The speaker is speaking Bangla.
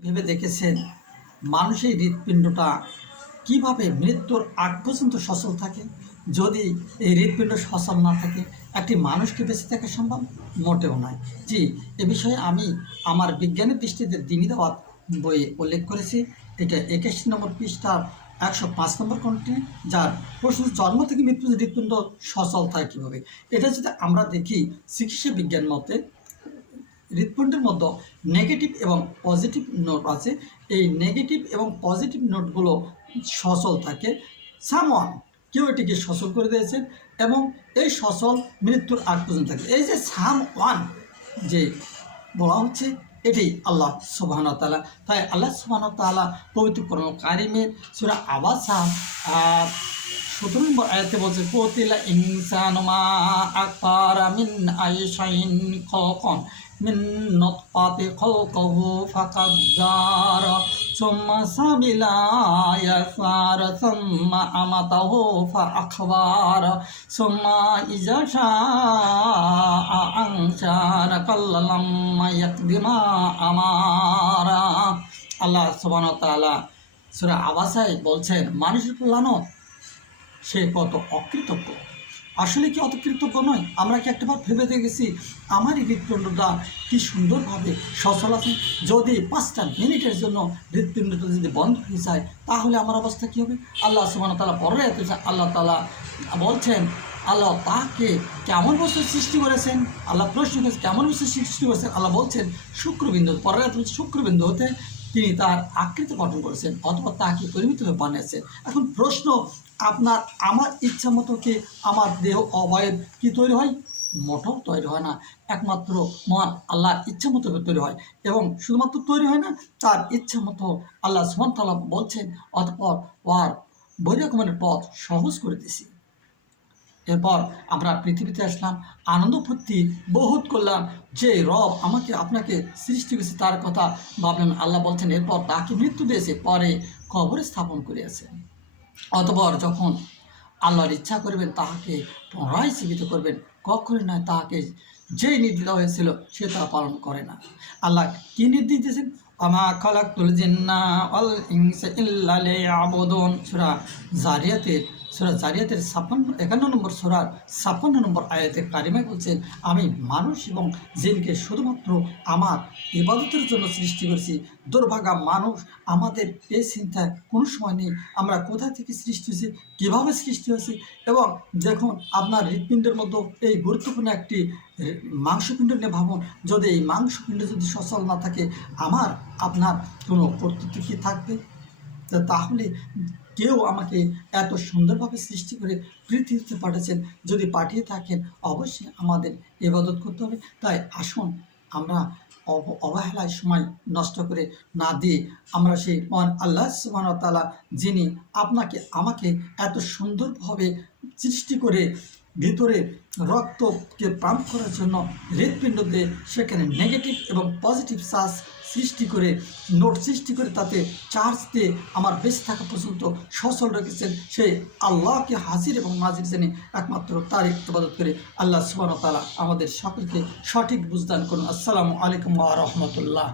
ভেবে দেখেছেন? মানুষের হৃৎপিণ্ডটা কীভাবে মৃত্যুর আগ পর্যন্ত সচল থাকে? যদি এই হৃৎপিণ্ড সচল না থাকে, একটি মানুষকে বেঁচে থাকা সম্ভব? মোটেও নয়। জি, এ বিষয়ে আমি আমার বিজ্ঞানের দৃষ্টিতে দিনিদাবাদ বইয়ে উল্লেখ করেছি। এটা একাশি নম্বর পৃষ্ঠার একশো পাঁচ নম্বর কোনটি যার প্রশ্ন জন্ম থেকে মৃত্যু হৃৎপিণ্ড সচল থাকে কীভাবে? এটা যদি আমরা দেখি চিকিৎসা বিজ্ঞান মতে হৃৎপিণ্ডের মধ্যে নেগেটিভ এবং পজিটিভ নোট আছে। এই নেগেটিভ এবং পজিটিভ নোটগুলো সচল থাকে। সামওয়ান, কেউ এটিকে সচল করে দিয়েছেন এবং এই সচল মৃত্যুর আগ পর্যন্ত থাকে। এই যে সাম ওয়ান যে বলা হচ্ছে এটি আল্লাহ সুবাহন তালা তাই আল্লাহ সুবাহন তালা পবিত্র করণ কারিমে সুরা আবাসা সতেরো নম্বর আয়াতে বলছে, কোতিলা ইনসান মা আকবার মিন আইসাইন খকন মিন নতপাতে খকহ ফাকাদ্দার সুম্মা সাবিলা ইয়াসার সুম্মা আমাতাহ ফা আখবার সুম্মা ইজাশা আংসার কাল্লাম্মা ইয়াকদিমা আমার। আল্লাহ সুবহানাহু ওয়া তাআলা সূরা আবাসায় বলছেন, মানুষের কল্যাণ সে কত অকৃতজ্ঞ? আসলে কি অতকৃতজ্ঞ নয়? আমরা কি একটাবার ভেবে দেখেছি আমার হৃৎপিণ্ডটা কি সুন্দরভাবে সচল আছে? যদি পাঁচটা মিনিটের জন্য হৃৎপিণ্ডটা যদি বন্ধ হয়ে যায়, তাহলে আমার অবস্থা কী হবে? আল্লাহ সুবান তালা পরে আল্লাহ তালা বলছেন আল্লাহ তাকে কেমন বস্তু সৃষ্টি করেছেন? আল্লাহ প্রশ্ন করেছেন কেমন বস্তু সৃষ্টি করেছেন? আল্লাহ বলছেন, শুক্রবিন্দু, পরের শুক্রবিন্দু হতে তিনি তার আকৃতি গঠন করেছেন, অথবা তাকে পরিমিতভাবে বানিয়েছেন। এখন প্রশ্ন, আপনার, আমার ইচ্ছা মতো কি আমার দেহ অবয়ব কি তৈরি হয়? মোটও তৈরি হয় না। একমাত্র মহান আল্লাহর ইচ্ছা মতো তৈরি হয় এবং শুধুমাত্র তৈরি হয় না, তার ইচ্ছা মতো আল্লাহ সুমান বলছেন, অতপর ওয়ার বৈরকমের পথ সহজ করে দিছি এরপর আমরা পৃথিবীতে আসলাম, আনন্দ ফুর্তি, বহুত করলাম, যে রব আমাকে, আপনাকে সৃষ্টি করেছে তার কথা ভাবলেন, আল্লাহ বলছেন, এরপর তাকে মৃত্যু দিয়েছে, পরে কবরে স্থাপন করিয়াছেন অতপর যখন আল্লাহর ইচ্ছা করবেন, তাহাকে পুনরায় জীবিত করবেন, কখনই নয়, তাহাকে যে নির্দিষ্ট হয়েছিল, সে তা পালন করে না। আল্লাহ কি নির্দেশ দিয়েছেন? আমা খালাকুল জিন্না অল ইংসা ইল্লা লিয়াবুদুন। সূরা জারিয়াতের সুরা জারিয়াতের ছাপ্পান্ন, একান্ন নম্বর সুরার ছাপ্পান্ন নম্বর আয়াতে কারিমায় বলছেন, আমি মানুষ এবং জিনকে শুধুমাত্র আমার ইবাদতের জন্য সৃষ্টি করেছি। দুর্ভাগা মানুষ আমাদের এই চিন্তায় কোনো সময় নেই। আমরা কোথা থেকে সৃষ্টি হয়েছি? কীভাবে সৃষ্টি হয়েছে? এবং দেখুন, আপনার হৃৎপিণ্ডের মতো এই গুরুত্বপূর্ণ একটি মাংসপিণ্ড নিয়ে ভাবুন। যদি এই মাংসপিণ্ড যদি সচল না থাকে, আমার, আপনার কোনো কর্তৃত্ব কি থাকবে? তাহলে কেউ আমাকে এত সুন্দরভাবে সৃষ্টি করে পৃথিবীতে পাঠাচ্ছেন, যদি পাঠিয়ে থাকেন, অবশ্যই আমাদের ইবাদত করতে হবে। তাই আসুন, আমরা অবহেলায় সময় নষ্ট করে না দিয়ে আমরা সেই মহান আল্লাহ সুবাহতালা যিনি আপনাকে, আমাকে এত সুন্দরভাবে সৃষ্টি করে ভিতরে রক্তকে পাম্প করার জন্য হৃৎপিণ্ড দিয়ে সেখানে নেগেটিভ এবং পজিটিভ চার্জ সৃষ্টি করে, নোট সৃষ্টি করে তাতে চার্জ দিয়ে আমার বেঁচে থাকা পর্যন্ত সচল রেখেছেন সেই আল্লাহকে হাজির এবং নাজির জেনে একমাত্র তার ইবাদত করে। আল্লাহ সুবান তালা আমাদের সকলকে সঠিক বুঝদান করুন। আসসালামু আলাইকুম রহমতুল্লাহ।